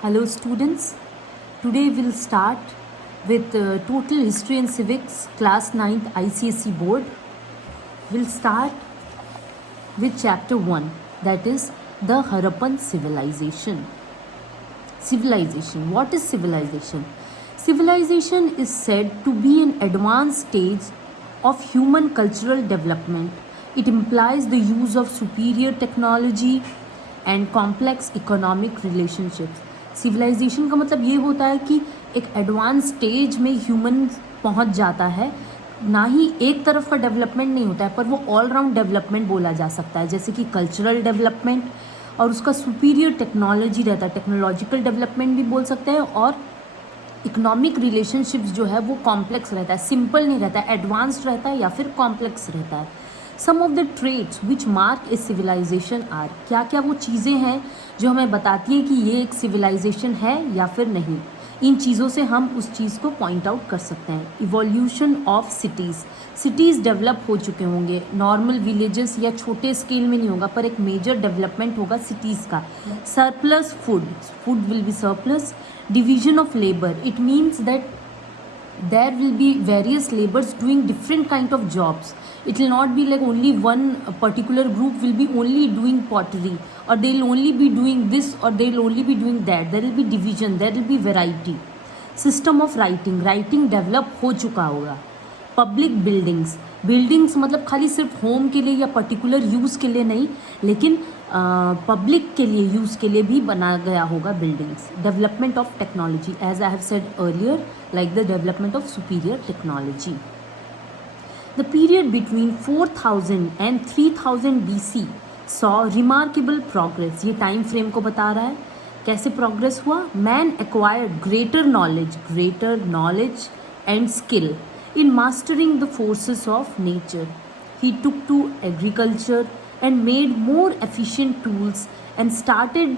Hello students, today we'll start with Total History and Civics Class 9th ICSE Board. We'll start with Chapter 1, that is the Harappan Civilization. Civilization. What is civilization? Civilization is said to be an advanced stage of human cultural development. It implies the use of superior technology and complex economic relationships. Civilization का मतलब ये होता है कि एक advance stage में human पहुंच जाता है, ना ही एक तरफ का डेवलपमेंट नहीं होता है, पर वो ऑल राउंड डेवलपमेंट बोला जा सकता है, जैसे कि कल्चरल डेवलपमेंट, और उसका सुपीरियर टेक्नोलॉजी रहता है, टेक्नोलॉजिकल डेवलपमेंट भी बोल सकते हैं, और इकोनॉमिक रिलेशनशिप्स जो है वो कॉम्प्लेक्स रहता है, सिंपल नहीं रहता है, एडवांस्ड रहता है या फिर कॉम्प्लेक्स रहता है. Some of the traits which mark a civilisation are, क्या क्या वो चीज़ें हैं जो हमें बताती हैं कि ये एक सिविलाइजेशन है या फिर नहीं. इन चीज़ों से हम उस चीज़ को पॉइंट आउट कर सकते हैं. Evolution of cities, cities develop हो चुके होंगे, नॉर्मल विलेजेस या छोटे स्केल में नहीं होगा, पर एक मेजर डेवलपमेंट होगा सिटीज़ का. Surplus food, food will be surplus. Division of labour, it means that there will be various laborers doing different kind of jobs. It will not be like only one particular group will be only doing pottery, or they will only be doing this, or they will only be doing that. There will be division, there will be variety. System of writing, writing develop हो चुका होगा. Public buildings, buildings मतलब खाली सिर्फ home के लिए या particular use के लिए नहीं, लेकिन पब्लिक के लिए यूज़ के लिए भी बना गया होगा buildings. Development of technology, as I have said earlier, like the development of superior technology. The period between 4000 and 3000 BC saw remarkable progress. ये टाइम फ्रेम को बता रहा है. कैसे प्रोग्रेस हुआ? Man acquired greater knowledge and skill in mastering the forces of nature. He took to agriculture and made more efficient tools and started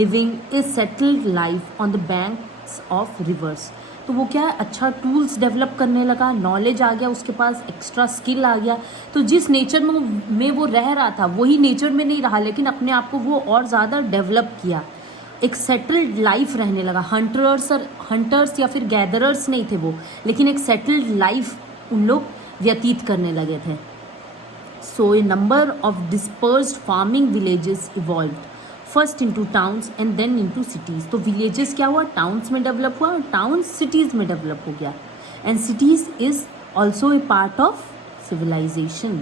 living a settled life on the banks of rivers. तो वो क्या है, अच्छा tools develop करने लगा, knowledge आ गया उसके पास, extra skill आ गया. तो जिस नेचर में वो रह रहा था वही नेचर में नहीं रहा, लेकिन अपने आप को वो और ज़्यादा डेवलप किया. एक सेटल्ड लाइफ रहने लगा. हंटर्स या फिर गैदरर्स नहीं थे वो, लेकिन एक सेटल्ड लाइफ उन लोग व्यतीत करने लगे थे. So a number of dispersed farming villages evolved, first into towns and then into cities. तो विलेजेस क्या हुआ, टाउन्स में डेवलप हुआ, टाउन्स सिटीज़ में डेवलप हो गया. And cities is also a part of civilization.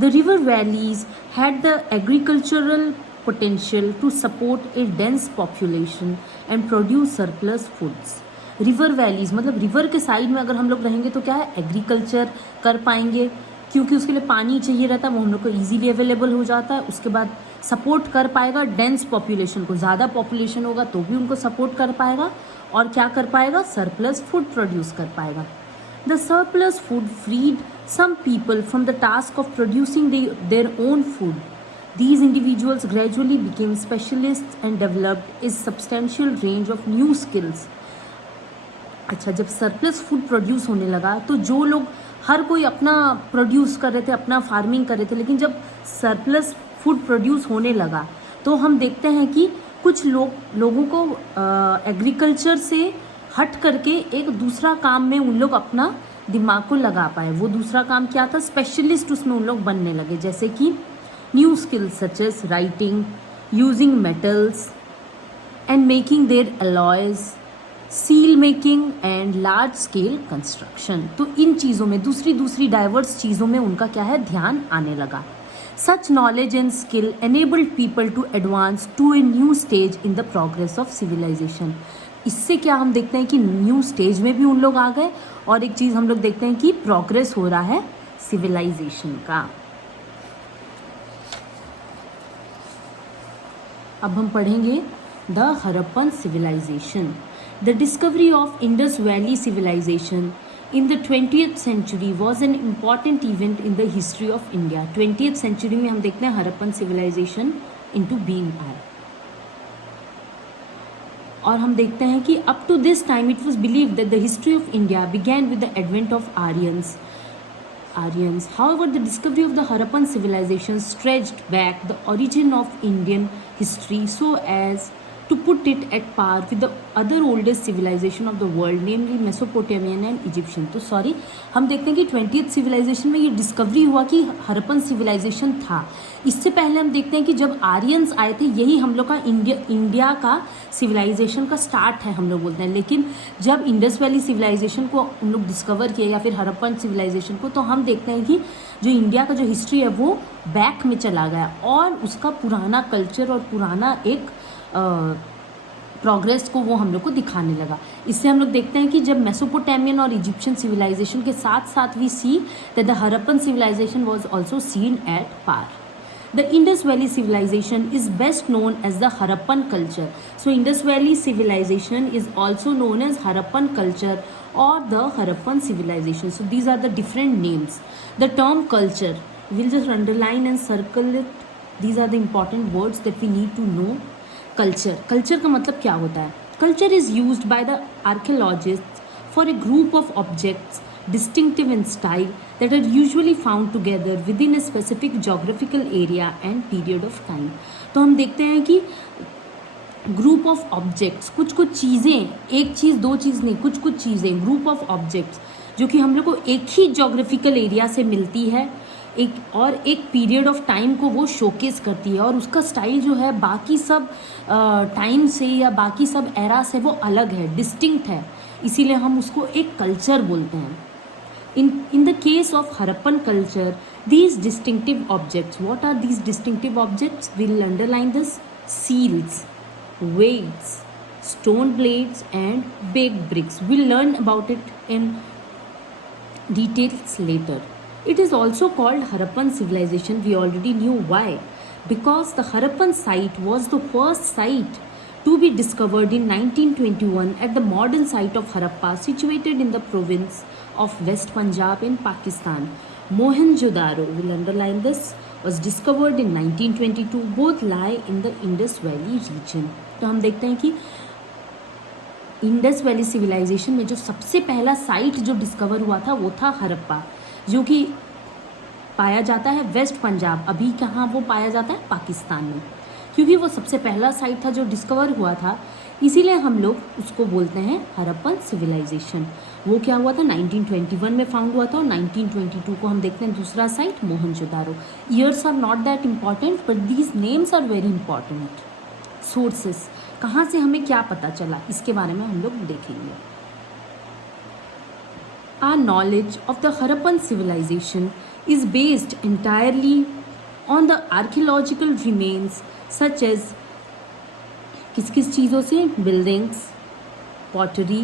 The river valleys had the agricultural potential to support a dense population and produce surplus foods. River valleys मतलब river के side में अगर हम लोग रहेंगे तो क्या है, एग्रीकल्चर कर पाएंगे, क्योंकि उसके लिए पानी चाहिए रहता है, वो हम लोग को ईजीली अवेलेबल हो जाता है. उसके बाद सपोर्ट कर पाएगा डेंस पॉपुलेशन को, ज़्यादा पॉपुलेशन होगा तो भी उनको सपोर्ट कर पाएगा, और क्या कर पाएगा, सरप्लस फूड प्रोड्यूस कर पाएगा. The surplus food freed some people from the task of producing their own food. These individuals gradually became specialists and developed a substantial range of new skills. अच्छा, जब सरप्लस फूड प्रोड्यूस होने लगा तो जो लोग, हर कोई अपना प्रोड्यूस कर रहे थे, अपना फार्मिंग कर रहे थे, लेकिन जब सरप्लस फूड प्रोड्यूस होने लगा तो हम देखते हैं कि कुछ लोगों को एग्रीकल्चर से हट करके एक दूसरा काम में उन लोग अपना दिमाग को लगा पाए. वो दूसरा काम क्या था, स्पेशलिस्ट उसमें उन लोग बनने लगे, जैसे कि new skills such as writing, using metals and making their alloys, seal making and large scale construction. तो इन चीज़ों में दूसरी डाइवर्स चीज़ों में उनका क्या है, ध्यान आने लगा. Such knowledge and skill enabled people to advance to a new stage in the progress of civilization. इससे क्या हम देखते हैं कि न्यू स्टेज में भी उन लोग आ गए, और एक चीज़ हम लोग देखते हैं कि प्रोग्रेस हो रहा है सिविलाइजेशन का. अब हम पढ़ेंगे the Harappan civilization. The discovery of Indus valley civilization in the 20th century was an important event in the history of India. 20th century में हम देखते हैं हरप्पन सिविलाइजेशन इनटू बीइंग आया, और हम देखते हैं कि up to this time it was believe that the history of India began with the advent of Aryans. However, the discovery of the Harappan civilization stretched back the origin of Indian history so as to put it at par with the other oldest civilization of the world, namely Mesopotamian and Egyptian. तो sorry, हम देखते हैं कि 20th civilisation में ये discovery हुआ कि Harappan civilisation था। इससे पहले हम देखते हैं कि जब आर्यंस आए थे, यही हम लोग का इंडिया का सिविलाइजेशन का स्टार्ट है, हम लोग बोलते हैं। लेकिन जब इंडस वैली सिविलाइजेशन को हम लोग डिस्कवर किए या फिर हरप्पन सिविलाइजेशन को, तो हम देखते हैं कि जो इंडिया का जो हिस्ट्री है वो बैक में चला गया और उसका पुराना कल्चर और पुराना एक प्रोग्रेस को वो हम लोग को दिखाने लगा। इससे हम लोग देखते हैं कि जब मेसोपोटामियन और इजिप्शियन सिविलाइजेशन के साथ साथ we see that the Harappan civilization was also seen at par. The Indus Valley civilization is best known as the Harappan culture. So Indus Valley civilization is also known as Harappan culture or the Harappan civilization. So these are the different names. The term culture, we'll just underline and circle it. These are the important words that we need to know. Culture. Culture का मतलब क्या होता है? Culture is used by the archaeologists for a group of objects distinctive in style that are usually found together within a specific geographical area and period of time. तो हम देखते हैं कि ग्रुप ऑफ ऑब्जेक्ट्स, कुछ कुछ चीज़ें, एक चीज़ दो चीज़ नहीं, कुछ कुछ चीज़ें, ग्रुप ऑफ ऑब्जेक्ट्स जो कि हम लोग को एक ही जोग्राफिकल एरिया से मिलती है, एक पीरियड ऑफ टाइम को वो शोकेस करती है और उसका स्टाइल जो है बाकी सब टाइम से या बाकी सब एरा से वो अलग है, डिस्टिंक्ट है, इसीलिए हम उसको एक कल्चर बोलते हैं। In the case of Harappan culture, these distinctive objects, what are these distinctive objects? We'll underline this: seals, weights, stone blades and baked bricks. We'll learn about it in details later. It is also called Harappan civilization. We already knew why. Because the Harappan site was the first site to be discovered in 1921 at the modern site of Harappa, situated in the province of West Punjab in Pakistan. Mohenjo-daro, we'll underline this, was discovered in 1922. Both lie in the Indus Valley region. तो हम देखते हैं कि Indus valley civilisation में जो सबसे पहला site जो डिस्कवर हुआ था वो था हरप्पा, जो कि पाया जाता है वेस्ट पंजाब। अभी कहाँ वो पाया जाता है? पाकिस्तान में, क्योंकि वो सबसे पहला साइट था जो डिस्कवर हुआ था, इसीलिए हम लोग उसको बोलते हैं हरप्पन सिविलाइजेशन। वो क्या हुआ था? 1921 में फाउंड हुआ था और 1922 को हम देखते हैं दूसरा site Mohenjodaro. Years are not that important but these names are very important. Sources, कहाँ से हमें क्या पता चला, इसके बारे में हम लोग देखेंगे। Our knowledge of the Harappan civilization is based entirely on the archaeological remains such as किस किस चीज़ों से? Buildings, pottery,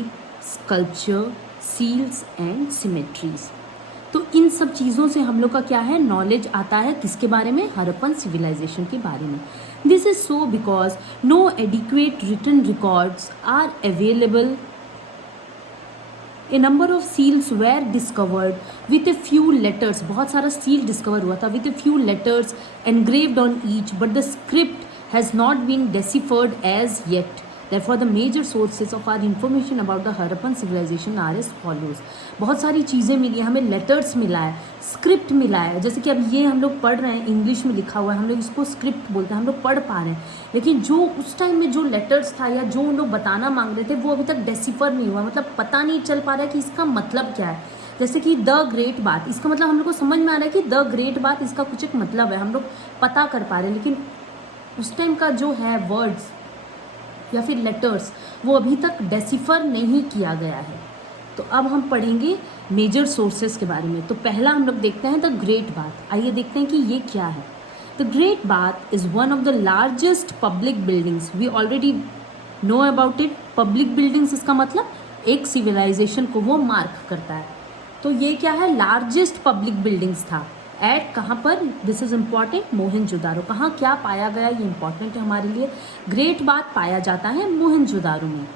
sculpture, seals and cemeteries. तो इन सब चीज़ों से हम लोग का क्या है? नॉलेज आता है किसके बारे में? हरप्पन सिविलाइजेशन के बारे में। This is so because no adequate written records are available. A number of seals were discovered with a few letters, बहुत सारा सील डिस्कवर हुआ था with a few letters engraved on each, but the script has not been deciphered as yet. Therefore, the major sources of our information about the Harappan civilization are as follows. बहुत सारी चीज़ें मिली, हमें letters मिला है, script मिला है, जैसे कि अब ये हम लोग पढ़ रहे हैं, इंग्लिश में लिखा हुआ है, हम लोग इसको स्क्रिप्ट बोलते हैं, हम लोग पढ़ पा रहे हैं, लेकिन जो उस टाइम में जो लेटर्स था या जो उन लोग बताना मांग रहे थे वो अभी तक डेसिफर नहीं हुआ, मतलब पता नहीं चल पा रहा है कि इसका मतलब क्या है। जैसे कि द ग्रेट बात, इसका मतलब हम लोग को समझ में आ रहा है कि द ग्रेट बात इसका कुछ एक मतलब है, हम लोग पता कर पा रहे हैं, लेकिन उस टाइम का जो है वर्ड्स या फिर लेटर्स वो अभी तक डेसिफर नहीं किया गया है। तो अब हम पढ़ेंगे मेजर सोर्सेस के बारे में। तो पहला हम लोग देखते हैं द ग्रेट बाथ। आइए देखते हैं कि ये क्या है। The great bath is one of the largest public buildings. We already know about it. Public buildings इसका मतलब एक सिविलाइजेशन को वो मार्क करता है। तो ये क्या है? लार्जेस्ट पब्लिक बिल्डिंग्स था। एट कहाँ पर? This is important, Mohenjodaro. कहाँ क्या पाया गया ये इंपॉर्टेंट है हमारे लिए। ग्रेट बाथ पाया जाता है मोहनजोदारो में।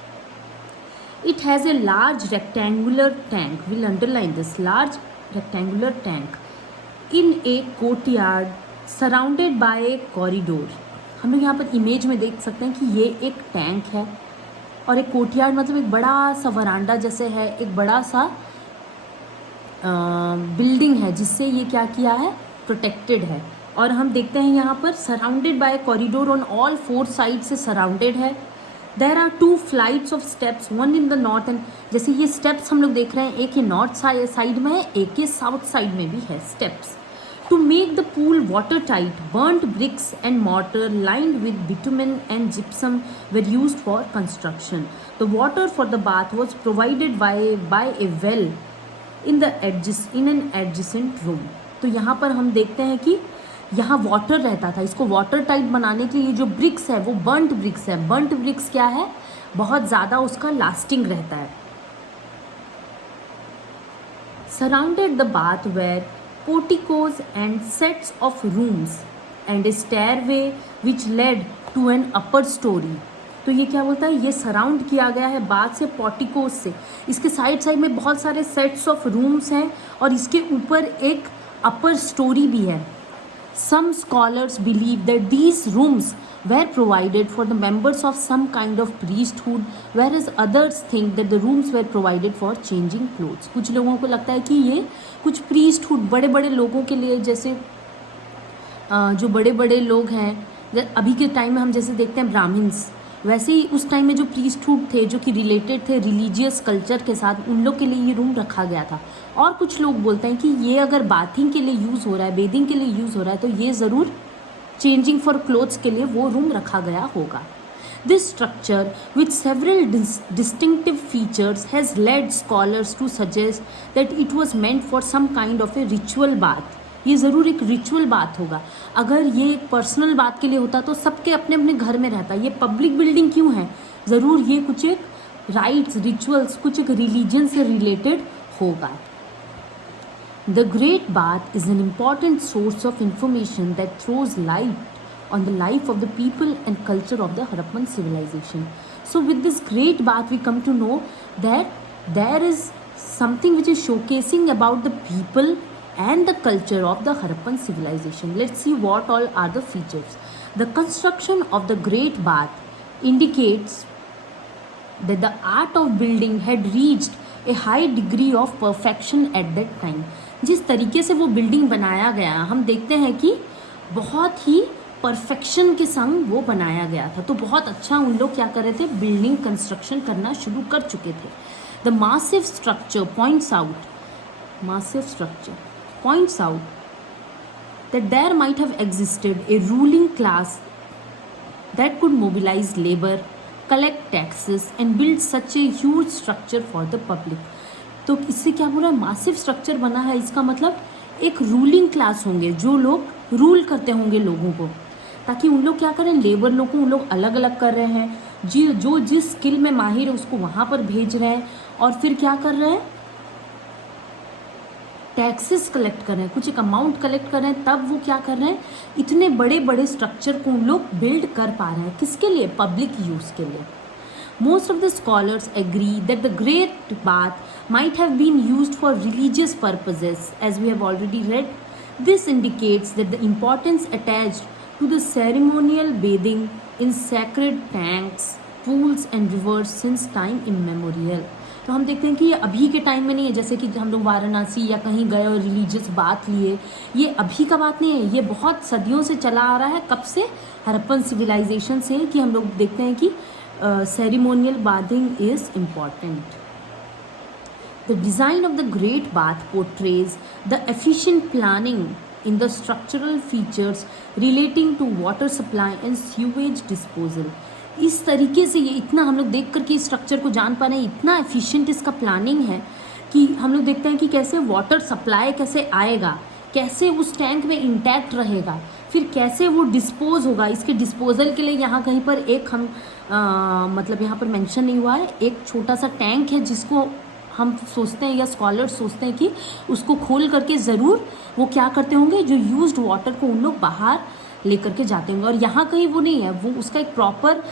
It has a large rectangular tank, will underline this, large rectangular tank in A courtyard surrounded by A corridor. हम लोग यहाँ पर इमेज में देख सकते हैं कि ये एक टैंक है और एक कोर्टयार्ड मतलब एक बड़ा सा वरांडा जैसे है, एक बड़ा सा बिल्डिंग है जिससे ये क्या किया है? प्रोटेक्टेड है। और हम देखते हैं यहाँ पर surrounded by corridor on all 4 side से सराउंडेड है। There are 2 flights of steps, one in the north end, जैसे ये स्टेप्स हम लोग देख रहे हैं, एक ये नॉर्थ साइड में है, एक ये साउथ साइड में भी है steps. To make the pool watertight, burnt bricks and mortar lined with bitumen and gypsum were used for construction. The water for the bath was provided by a well in an adjacent room. तो यहाँ पर हम देखते हैं कि यहाँ water रहता था. इसको वाटर टाइट बनाने के लिए जो ब्रिक्स है वो बर्न्ट ब्रिक्स है. बर्न्ट ब्रिक्स क्या है, बहुत ज़्यादा उसका लास्टिंग रहता है. Surrounded the bath were porticos and sets of rooms and a stairway which led to an upper story. तो ये क्या बोलता है, ये सराउंड किया गया है बाथ से, पोर्टिकोज से. इसके साइड साइड में बहुत सारे सेट्स ऑफ रूम्स हैं और इसके ऊपर एक अपर स्टोरी भी है. Some scholars believe that these rooms were provided for the members of some kind of priesthood, whereas others think that the rooms were provided for changing clothes. कुछ लोगों को लगता है कि ये कुछ priesthood, बड़े बड़े लोगों के लिए, जैसे जो बड़े बड़े लोग हैं अभी के टाइम में हम जैसे देखते हैं ब्राह्मण्स, वैसे ही उस टाइम में जो priesthood थे जो कि रिलेटेड थे रिलीजियस कल्चर के साथ, उन लोग के लिए ये रूम रखा गया था. और कुछ लोग बोलते हैं कि ये अगर बाथिंग के लिए यूज़ हो रहा है, बेदिंग के लिए यूज़ हो रहा है, तो ये ज़रूर चेंजिंग फॉर क्लोथ्स के लिए वो रूम रखा गया होगा. This structure with several distinctive features has led scholars to suggest that it was meant for some kind of a ritual bath. ये ज़रूर एक रिचुअल बात होगा. अगर ये एक पर्सनल बात के लिए होता तो सबके अपने अपने घर में रहता. ये पब्लिक बिल्डिंग क्यों है, ज़रूर ये कुछ एक राइट्स, रिचुअल्स, कुछ एक रिलीजन से रिलेटेड होगा. The Great Bath is an important source of information that throws light on the life of the people and culture of the Harappan civilization. So with this Great Bath we come to know that there is something which is showcasing about the people and the culture of the Harappan civilization. Let's see what all are the features. The construction of the Great Bath indicates that the art of building had reached a high degree of perfection at that time. जिस तरीके से वो building बनाया गया, हम देखते हैं कि बहुत ही परफेक्शन के संग वो बनाया गया था. तो बहुत अच्छा उन लोग क्या कर रहे थे, बिल्डिंग कंस्ट्रक्शन करना शुरू कर चुके थे. The massive structure points out that there might have existed a ruling class that could mobilize labor, collect taxes and build such a huge structure for the public. तो इससे क्या बोला, मासिव स्ट्रक्चर बना है, इसका मतलब एक रूलिंग क्लास होंगे जो लोग रूल करते होंगे लोगों को, ताकि उन लोग क्या करें, लेबर लोग को उन लोग अलग अलग कर रहे हैं, जो जिस स्किल में माहिर है उसको वहाँ पर भेज रहे हैं और फिर क्या कर रहे हैं, टैक्सेस कलेक्ट कर रहे हैं, कुछ एक अमाउंट कलेक्ट कर रहे हैं, तब वो क्या कर रहे हैं, इतने बड़े बड़े स्ट्रक्चर को उन लोग बिल्ड कर पा रहे हैं. किसके लिए, पब्लिक यूज़ के लिए. Most of the scholars agree that the Great Bath might have been used for religious purposes, as we have already read. This indicates that the importance attached to the ceremonial bathing in sacred tanks, pools and rivers since time immemorial. तो हम देखते हैं कि ये अभी के time में नहीं है, जैसे कि हम लोग वाराणसी या कहीं गए और रिलीजियस बात लिए, ये अभी का बात नहीं है, ये बहुत सदियों से चला आ रहा है. कब से, हड़प्पन सिविलाइजेशन से, कि हम लोग देखते हैं कि ceremonial bathing is important. The design of the Great Bath portrays the efficient planning in the structural features relating to water supply and sewage disposal. इस तरीके से ये इतना हम लोग देख कर के इस स्ट्रक्चर को जान पा रहे हैं, इतना एफिशिएंट इसका प्लानिंग है कि हम लोग देखते हैं कि कैसे वाटर सप्लाई कैसे आएगा, कैसे उस टैंक में इंटैक्ट रहेगा, फिर कैसे वो डिस्पोज होगा. इसके डिस्पोजल के लिए यहाँ कहीं पर एक हम मतलब यहाँ पर मेंशन नहीं हुआ है, एक छोटा सा टैंक है जिसको हम सोचते हैं या स्कॉलर्स सोचते हैं कि उसको खोल करके ज़रूर वो क्या करते होंगे, जो यूज्ड वाटर को उन लोग बाहर लेकर के जाते होंगे. और यहाँ कहीं वो नहीं है, वो उसका एक प्रॉपर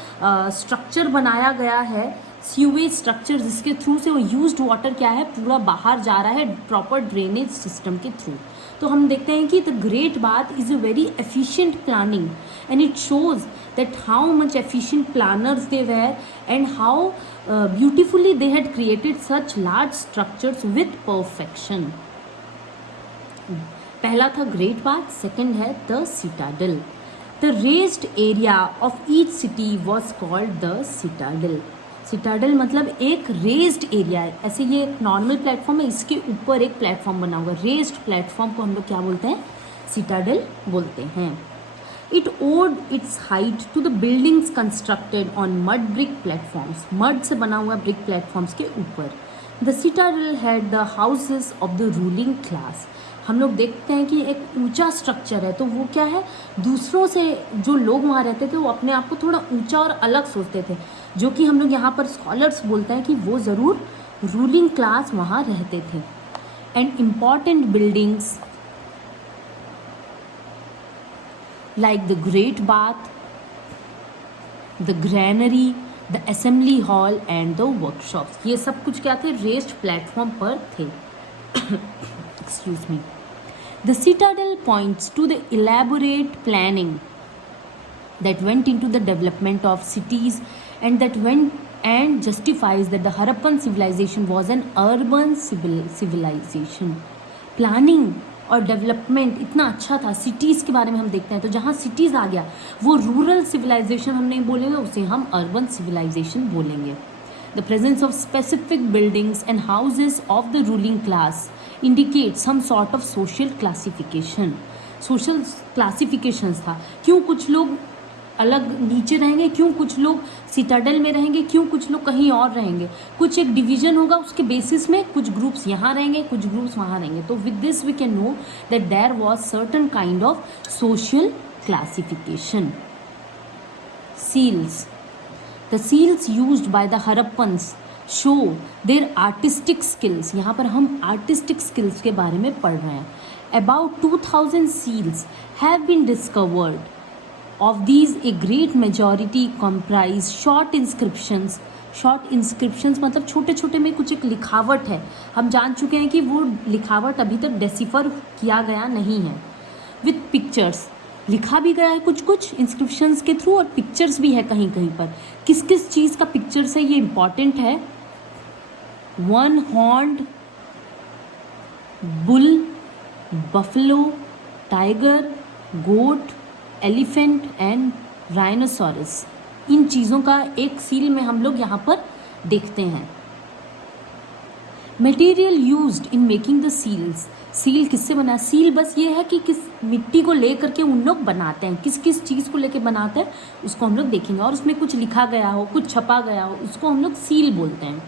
स्ट्रक्चर बनाया गया है, सीवेज स्ट्रक्चर, जिसके थ्रू से वो यूज्ड वाटर क्या है पूरा बाहर जा रहा है प्रॉपर ड्रेनेज सिस्टम के थ्रू. तो हम देखते हैं कि the great bath is a very efficient planning and it shows that how much efficient planners they were and how beautifully they had created such large structures with perfection. पहला था great bath, second है the Citadel. The raised area of each city was called the citadel. Citadel मतलब एक raised area है, ऐसे ये एक normal platform है, इसके ऊपर एक प्लेटफॉर्म बना हुआ है, रेज्ड प्लेटफॉर्म को हम लोग क्या बोलते हैं, सिटाडल बोलते हैं. It owed its height to the buildings constructed on mud brick platforms, mud से बना हुआ ब्रिक प्लेटफॉर्म्स के ऊपर. The citadel had the houses of the ruling class. हम लोग देखते हैं कि एक ऊंचा स्ट्रक्चर है, तो वो क्या है, दूसरों से जो लोग वहाँ रहते थे वो अपने आप को थोड़ा ऊंचा और अलग सोचते थे, जो कि हम लोग यहाँ पर स्कॉलर्स बोलते हैं कि वो ज़रूर रूलिंग क्लास वहाँ रहते थे. And important buildings like the great bath, the granary, the assembly hall and the workshops, ये सब कुछ क्या थे, रेस्ड प्लेटफॉर्म पर थे. Excuse me. The citadel points to the elaborate planning that went into the development of cities and justifies that the Harappan civilization was an urban civilization. Planning और development इतना अच्छा था. सिटीज़ के बारे में हम देखते हैं, तो जहाँ सिटीज़ आ गया वो रूरल सिविलाइजेशन हम नहीं बोलेंगे, उसे हम अर्बन सिविलाइजेशन बोलेंगे. The presence of specific buildings and houses of the ruling class indicate some sort of social classification. Social classifications था, क्यों कुछ लोग अलग नीचे रहेंगे, क्यों कुछ लोग सिटाडल में रहेंगे, क्यों कुछ लोग कहीं और रहेंगे, कुछ एक डिवीजन होगा, उसके बेसिस में कुछ ग्रुप्स यहाँ रहेंगे, कुछ ग्रुप्स वहाँ रहेंगे. तो with this we can know that there was certain kind of social classification. Seals. The seals used by the Harappans show their artistic skills. यहाँ पर हम artistic skills के बारे में पढ़ रहे हैं. About 2000 seals have been discovered. Of these, a great majority comprise short inscriptions. Short inscriptions मतलब छोटे छोटे में कुछ एक लिखावट है. हम जान चुके हैं कि वो लिखावट अभी तक डेसिफर किया गया नहीं है. With pictures. लिखा भी गया है कुछ कुछ इंस्क्रिप्शंस के थ्रू, और पिक्चर्स भी है कहीं कहीं पर. किस किस चीज़ का पिक्चर्स है ये इम्पॉर्टेंट है. One horned bull, buffalo, tiger, goat, elephant and rhinoceros, इन चीज़ों का एक सील में हम लोग यहाँ पर देखते हैं. Material used in making the seals. Seal किससे बना, सील बस ये है कि किस मिट्टी को ले करके उन लोग बनाते हैं, किस किस चीज़ को लेके बनाते हैं उसको हम लोग देखेंगे, और उसमें कुछ लिखा गया हो, कुछ छपा गया हो, उसको हम लोग सील बोलते हैं.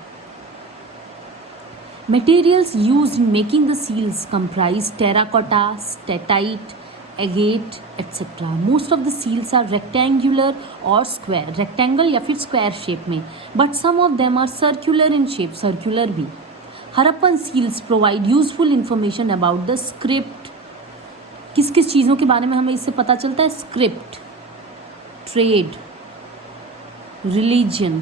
Materials used in making the seals comprise terracotta, steatite, agate etcetera. Most of the seals are rectangular और स्क्वायर, रेक्टेंगल या फिर स्क्वायर शेप में, but some of them are circular in shape, circular भी. Harappan seals provide useful information about the script. किस किस चीज़ों के बारे में हमें इससे पता चलता है, script, trade, religion,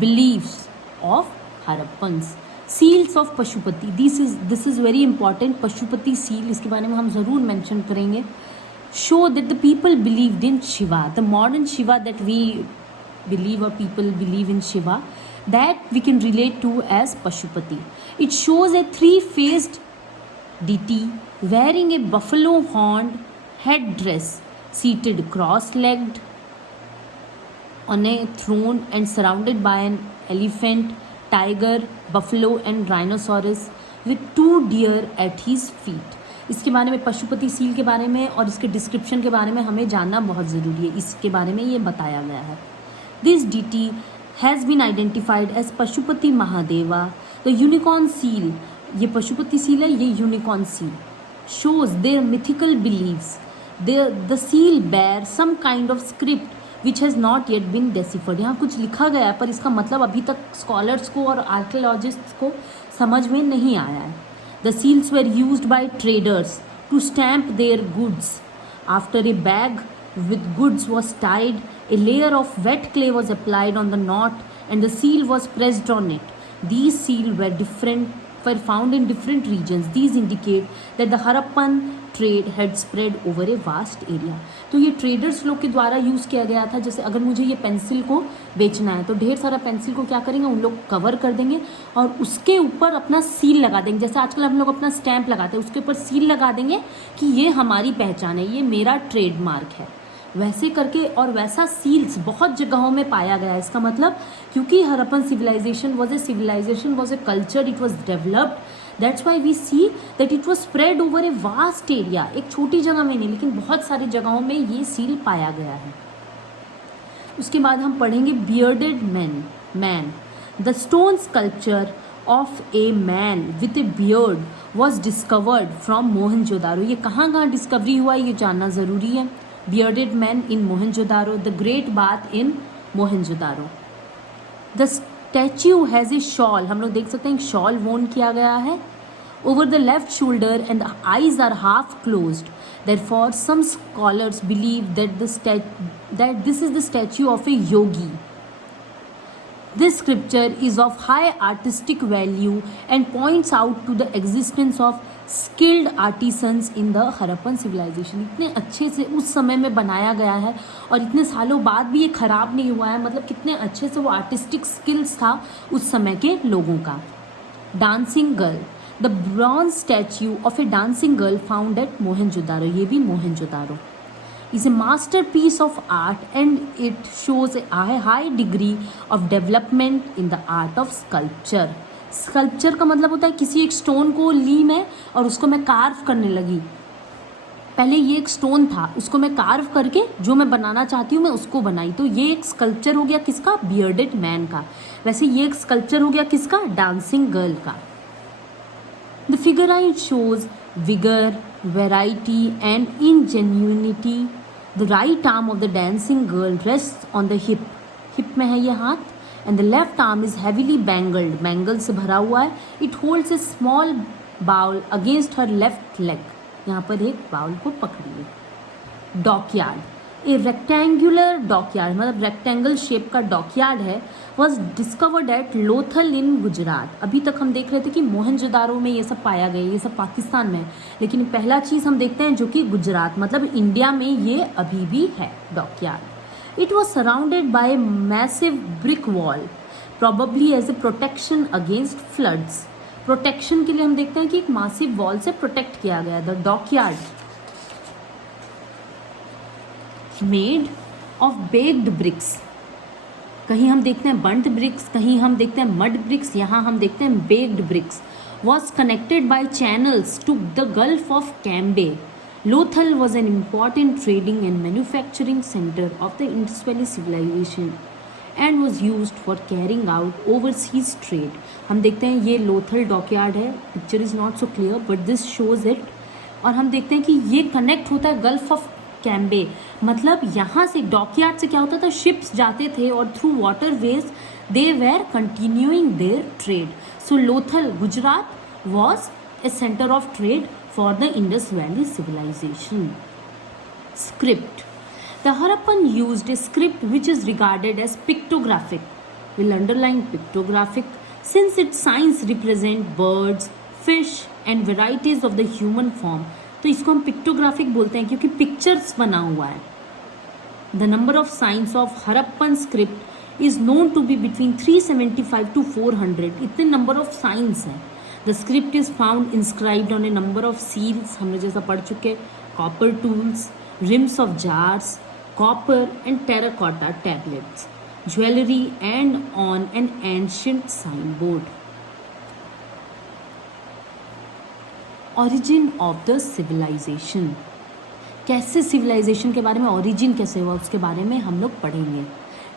beliefs of Harappans. Seals of Pashupati, this is very important. Pashupati seal, इसके बारे में हम ज़रूर मेंशन करेंगे. Show that the people believed in Shiva, the modern Shiva that we believe, और people believe in Shiva, that we can relate to as Pashupati. It shows a three-faced deity wearing a buffalo horned headdress, seated cross-legged on a throne and surrounded by an elephant, tiger, buffalo and rhinoceros with two deer at his feet. इसके बारे में, Pashupati seal के बारे में और इसके description के बारे में हमें जानना बहुत ज़रूरी है. इसके बारे में ये बताया गया है. This deity has been identified as Pashupati Mahadeva. The unicorn seal, ये पशुपति सील है, ये unicorn seal, shows their mythical beliefs. The seal bear some kind of script which has not yet been deciphered. यहाँ कुछ लिखा गया है पर इसका मतलब अभी तक स्कॉलर्स को और आर्कियोलॉजिस्ट्स को समझ में नहीं आया है. The seals were used by traders to stamp their goods. After a bag with goods was tied, a layer of wet clay was applied on the knot and the seal was pressed on it. These seals were found in different regions. These indicate that the Harappan trade had spread over a vast area. तो ये traders लोग के द्वारा use किया गया था. जैसे अगर मुझे ये पेंसिल को बेचना है तो ढेर सारा पेंसिल को क्या करेंगे, उन लोग कवर कर देंगे और उसके ऊपर अपना सील लगा देंगे. जैसे आजकल हम लोग अपना स्टैंप लगाते हैं, उसके ऊपर सील लगा देंगे कि ये हमारी पहचान है, ये मेरा ट्रेडमार्क है. वैसे करके, और वैसा सील्स बहुत जगहों में पाया गया है। इसका मतलब क्योंकि Harappan civilisation was a culture, it was developed, that's why we see that it was spread over a vast area. एक छोटी जगह में नहीं लेकिन बहुत सारी जगहों में ये सील पाया गया है। उसके बाद हम पढ़ेंगे bearded man. The stone sculpture of a man with A beard was discovered from Mohenjodaro. ये कहाँ डिस्कवरी हुआ ये जानना ज़रूरी है। Bearded man in Mohenjodaro, the great bath in Mohenjodaro. The statue has a shawl, हम लोग देख सकते हैं एक शॉल वोन किया गया है over the left shoulder and the eyes are half closed. Therefore, some scholars believe that this is the statue of a yogi. This scripture is of high artistic value and points out to the existence of skilled artisans in the Harappan civilization. इतने अच्छे से उस समय में बनाया गया है और इतने सालों बाद भी ये खराब नहीं हुआ है, मतलब कितने अच्छे से वो आर्टिस्टिक स्किल्स था उस समय के लोगों का। Dancing girl, the bronze statue of A dancing girl found at Mohenjodaro, ये भी Mohenjodaro, is a masterpiece of art and it shows a high degree of development in the art of sculpture. Sculpture का मतलब होता है किसी एक स्टोन को ली मैं और उसको मैं कार्व करने लगी। पहले ये एक स्टोन था, उसको मैं कार्व करके जो मैं बनाना चाहती हूँ मैं उसको बनाई, तो ये एक स्कल्पचर हो गया किसका? बियर्डेड मैन का। वैसे ये एक स्कल्पचर हो गया किसका? डांसिंग गर्ल का। The figurine shows vigor, variety and ingenuity. The right arm of the dancing girl rests on the hip. Hip में है ये हाथ, and the left arm is heavily bangled. Bangle से भरा हुआ है. It holds a small bowl against her left leg. यहाँ पर एक बाउल को पकड़िए। Dockyard. ए रेक्टेंगुलर डॉकयार्ड, मतलब रेक्टेंगल शेप का डॉकयार्ड है, वॉज डिस्कवर्ड एट लोथल इन गुजरात। अभी तक हम देख रहे थे कि मोहनजोदारो में ये सब पाया गया, ये सब पाकिस्तान में, लेकिन पहला चीज़ हम देखते हैं जो कि गुजरात, मतलब इंडिया में ये अभी भी है dockyard. It was surrounded by massive brick wall, probably as a protection against floods. Protection के लिए हम देखते हैं कि एक मासिव वॉल से प्रोटेक्ट किया गया। The dockyard made of baked bricks, कहीं हम देखते हैं बर्न्ट ब्रिक्स, कहीं हम देखते हैं मड ब्रिक्स, यहाँ हम देखते हैं baked bricks. Was connected by channels to the gulf of Cambay. Lothal was an important trading and manufacturing centre of the Indus valley civilization and was used for carrying out overseas trade. हम देखते हैं ये Lothal dockyard है, picture is not so clear but this shows it. और हम देखते हैं कि ये कनेक्ट होता है गल्फ ऑफ कैम्बे, मतलब यहाँ से डॉकयार्ड से क्या होता था, शिप्स जाते थे और through waterways they were continuing their trade. So Lothal Gujarat was a centre of trade for the Indus valley civilization. Script, the Harappan used a script which is regarded as pictographic, will underline pictographic since its signs represent birds, fish and varieties of the human form. तो इसको हम pictographic बोलते हैं क्योंकि pictures बना हुआ है। The number of signs of Harappan script is known to be between 375 to 400, इतने नंबर ऑफ साइंस हैं। The script is found inscribed on a number of seals, हमने जैसा पढ़ चुके, copper tools, rims of jars, copper and terracotta tablets, jewellery and on an ancient sign board. Origin of the civilisation, कैसे civilisation के बारे में, origin कैसे हुआ उसके बारे में हम लोग पढ़ेंगे।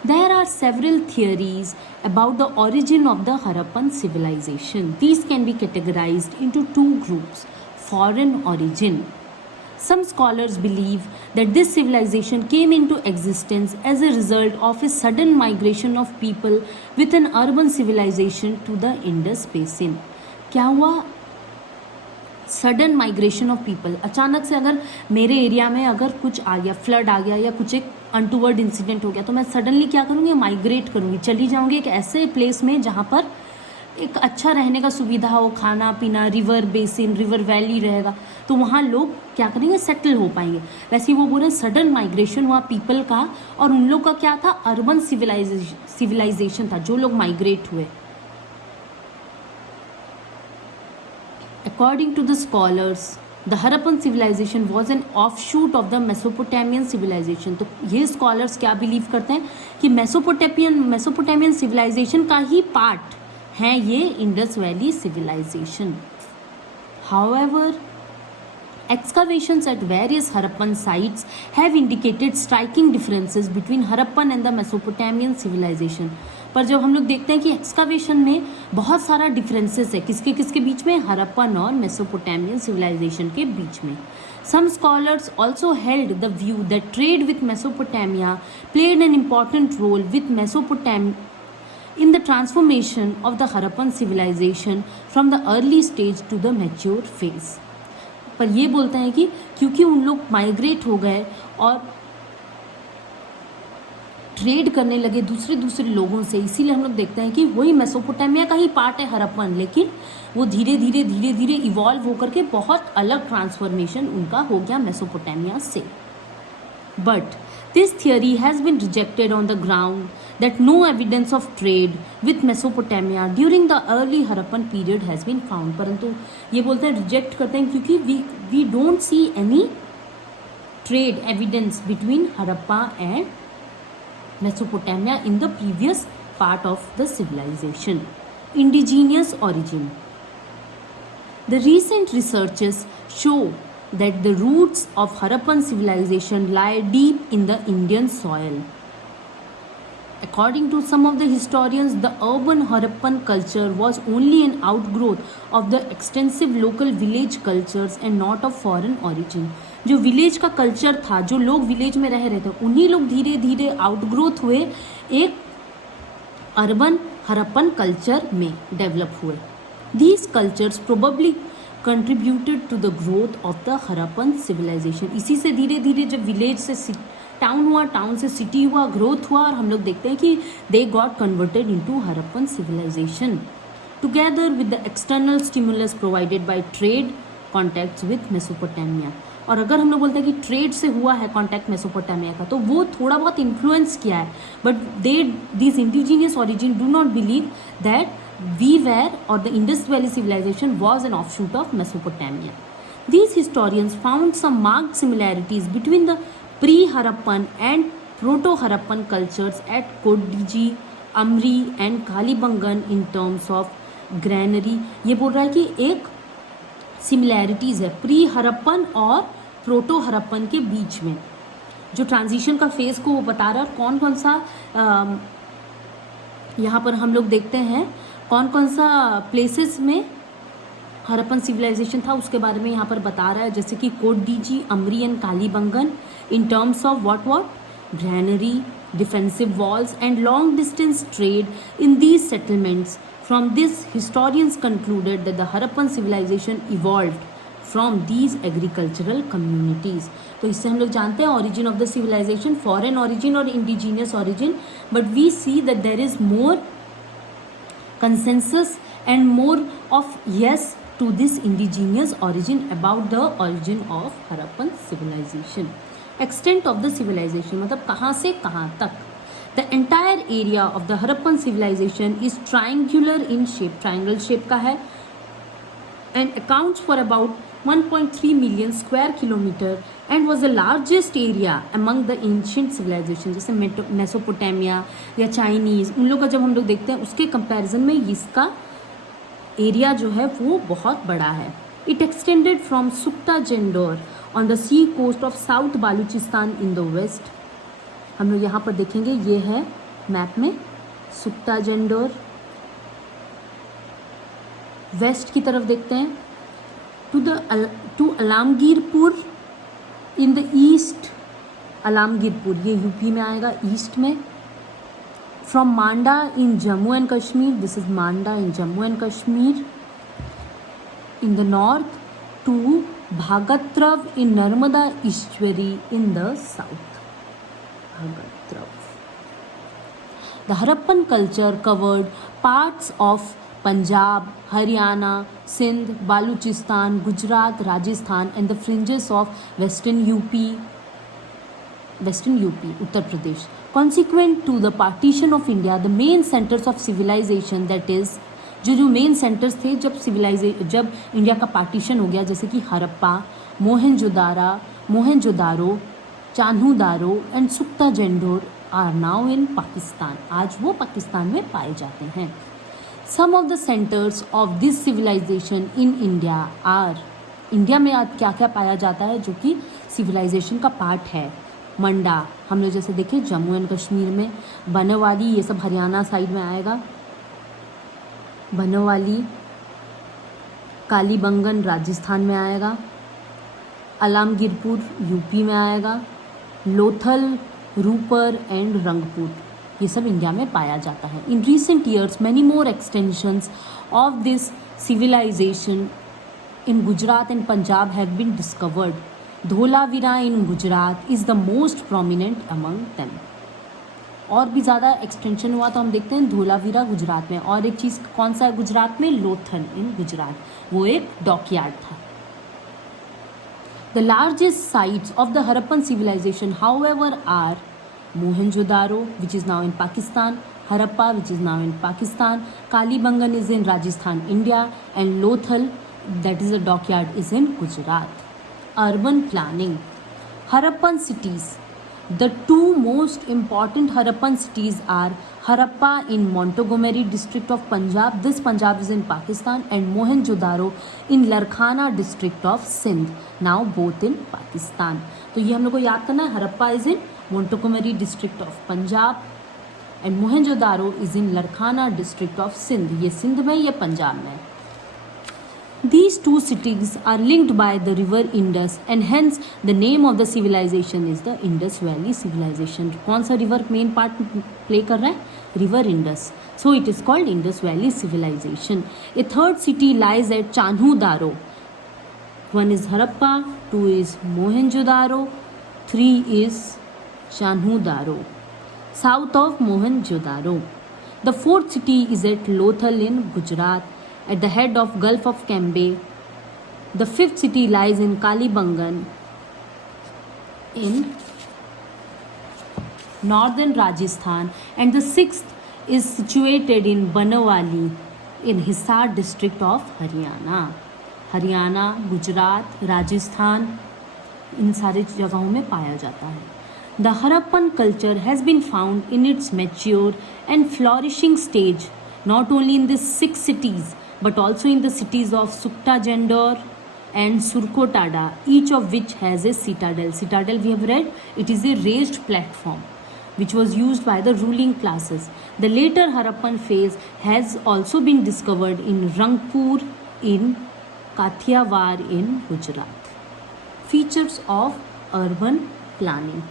There are several theories about the origin of the Harappan civilisation. These can be categorised into two groups, foreign origin. Some scholars believe that this civilization came into existence as a result of a sudden migration of people with an urban civilization to the Indus Basin. क्या हुआ? Sudden migration of people, अचानक से अगर मेरे area में अगर कुछ आ गया, फ्लड आ गया या कुछ एक अनटूवर्ड इंसिडेंट हो गया, तो मैं सडनली क्या करूँगी, माइग्रेट करूँगी, चली जाऊँगी एक ऐसे प्लेस में जहाँ पर एक अच्छा रहने का सुविधा हो, खाना पीना, रिवर बेसिन, रिवर वैली रहेगा, तो वहाँ लोग क्या करेंगे, सेटल हो पाएंगे। वैसे ही वो बोल रहे सडन माइग्रेशन हुआ पीपल का, और उन लोग का क्या था, अर्बन सिविलाइजेशन था, जो लोग माइग्रेट हुए। According to the scholars, the Harappan civilisation was an offshoot of the Mesopotamian civilisation. तो ये स्कॉलर्स क्या बिलीव करते हैं कि मेसोपोटामियन सिविलाइजेशन का ही पार्ट है ये Indus valley civilisation. However, excavations at various Harappan sites have indicated striking differences between Harappan and the Mesopotamian civilization। पर जब हम लोग देखते हैं कि एक्सकावेशन में बहुत सारा डिफरेंसेस है किसके किसके बीच में, हरप्पन और मेसोपोटामियन सिविलाइजेशन के बीच में। Some scholars also held the view that trade with Mesopotamia played an important role with Mesopotamia in the transformation of the Harappan civilization from the early stage to the mature phase। पर ये बोलते हैं कि क्योंकि उन लोग migrate हो गए और ट्रेड करने लगे दूसरे लोगों से, इसीलिए हम लोग देखते हैं कि वही मेसोपोटामिया का ही पार्ट है हरप्पन, लेकिन वो धीरे धीरे इवॉल्व होकर के बहुत अलग ट्रांसफॉर्मेशन उनका हो गया मेसोपोटामिया से। But this theory has been rejected on the ground that no evidence of trade with Mesopotamia during the early Harappan period has been found। परंतु ये बोलते हैं रिजेक्ट करते हैं क्योंकि we don't see any trade evidence between Harappa and Mesopotamia in the previous part of the civilization। Indigenous origin। The recent researches show that the roots of Harappan civilization lie deep in the Indian soil। According to some of the historians, the urban Harappan culture was only an outgrowth of the extensive local village cultures and not of foreign origin। जो village का culture था, जो लोग village में रह रहे थे, उन्हीं लोग धीरे धीरे आउटग्रोथ हुए एक अर्बन हरप्पन कल्चर में डेवलप हुए। These cultures probably contributed to the growth of the Harappan civilization। इसी से धीरे धीरे जब विलेज से टाउन हुआ, टाउन से सिटी हुआ, ग्रोथ हुआ, और हम लोग देखते हैं कि they got converted into Harappan civilisation together with the external stimulus provided by trade contacts with Mesopotamia. और अगर हम लोग बोलते हैं कि ट्रेड से हुआ है कॉन्टैक्ट मेसोपोटामिया का, तो वो थोड़ा बहुत इन्फ्लुएंस किया है, but this indigenous origin do not believe that we were और the Indus valley civilization was an offshoot of Mesopotamia. These historians found some marked similarities between the pre-Harappan and proto-Harappan cultures at Kodiji, Amri and Kalibangan in terms of granary। ये बोल रहा है कि एक similarities है pre Harappan और proto Harappan के बीच में, जो ट्रांजिशन का फेज़ को वो बता रहा है। कौन कौन सा यहाँ पर हम लोग देखते हैं कौन कौन सा प्लेसेस में हरप्पन सिविलाइजेशन था उसके बारे में यहाँ पर बता रहा है, जैसे कि कोडडीजी, अमरी and Kalibangan in terms of what granary, defensive walls and long distance trade in these settlements। From this, historians concluded that the Harappan civilization evolved from these agricultural communities। तो इससे हम लोग जानते हैं origin of the civilization, foreign origin और indigenous origin, but we see that there is more consensus and more of yes to this indigenous origin about the origin of Harappan civilization। Extent of the civilisation मतलब कहाँ से कहाँ तक। The entire area of the Harappan civilisation is triangular in shape, triangle shape का है, and accounts for about 1.3 million square kilometre and was the largest area among the ancient civilisation. जैसे Mesopotamia या Chinese, उन लोग का जब हम लोग देखते हैं उसके कंपैरिजन में इसका एरिया जो है वो बहुत बड़ा है। इट एक्सटेंडेड फ्रॉम सुक्ता Dor on the sea coast of South Baluchistan in the west। हम लोग यहाँ पर देखेंगे, ये है मैप में सुक्ता जेंडोर, वेस्ट की तरफ देखते हैं, to Alamgirpur in the east, Alamgirpur ये यूपी में आएगा ईस्ट में, from Manda in Jammu and Kashmir, this is Manda in Jammu and Kashmir in the north, to Bhagatrav in Narmada Estuary in the south। Bhagatrav। The Harappan culture covered parts of Punjab, Haryana, Sindh, Baluchistan, Gujarat, Rajasthan and the fringes of Western UP, Uttar Pradesh। Consequent to the partition of India, the main centers of civilization, that is जो main centres थे जब India का partition हो गया, जैसे कि Harappa, Mohenjodaro, Chanhudaro and Sutkagendor are now in Pakistan. आज वो पाकिस्तान में पाए जाते हैं। Some of the centres of this civilization in India are, India में आज क्या क्या पाया जाता है जो कि सिविलाइजेशन का पार्ट है। मंडा, हम लोग जैसे देखें जम्मू एंड कश्मीर में, बनवाली ये सब हरियाणा साइड में आएगा, बनवाली, कालीबंगन राजस्थान में आएगा, अलामगीरपुर यूपी में आएगा, लोथल, रूपर एंड रंगपुर ये सब इंडिया में पाया जाता है। In recent years many more extensions of this civilisation in Gujarat and Punjab have been discovered. Dholavira in Gujarat is the most prominent among them. और भी ज़्यादा एक्सटेंशन हुआ तो हम देखते हैं धोलावीरा गुजरात में, और एक चीज़ कौन सा है गुजरात में, लोथल इन गुजरात, वो एक डॉकयार्ड था। The largest sites of the Harappan civilization, however, are Mohenjo-daro, which is now in Pakistan, Harappa, which is now in Pakistan, Kalibangan is in Rajasthan, India, and Lothal, that is a dockyard, is in Gujarat. Urban planning. Harappan cities. The two most important Harappan cities are Harappa in Montgomery district of Punjab, this Punjab is in Pakistan, and Mohenjo-daro in Larkana district of Sindh, now both in Pakistan. तो ये हम लोग को याद करना है, Harappa is in Montgomery district of Punjab and Mohenjodaro is in Larkana district of Sindh, ये सिंध में, ये पंजाब में। These two cities are linked by the river Indus and hence the name of the civilization is the Indus Valley Civilization. कौन सा river main part play कर रहा है? River Indus. So it is called Indus Valley Civilization. A third city lies at Chanhu-Daro. One is Harappa, two is Mohenjo-daro, three is Chanhu-Daro, south of Mohenjo-daro. The fourth city is at Lothal in Gujarat, at the head of Gulf of Cambay. The fifth city lies in Kalibangan in northern Rajasthan, and the sixth is situated in Banawali in Hisar district of Haryana. Haryana, Gujarat, Rajasthan, इन सारी जगहों में पाया जाता है। The Harappan culture has been found in its mature and flourishing stage not only in the 6 cities but also in the cities of Sukta-Jendor and Surkotada, each of which has a citadel. Citadel we have read, it is a raised platform which was used by the ruling classes. The later Harappan phase has also been discovered in Rangpur in Kathiawar in Gujarat. Features of urban planning.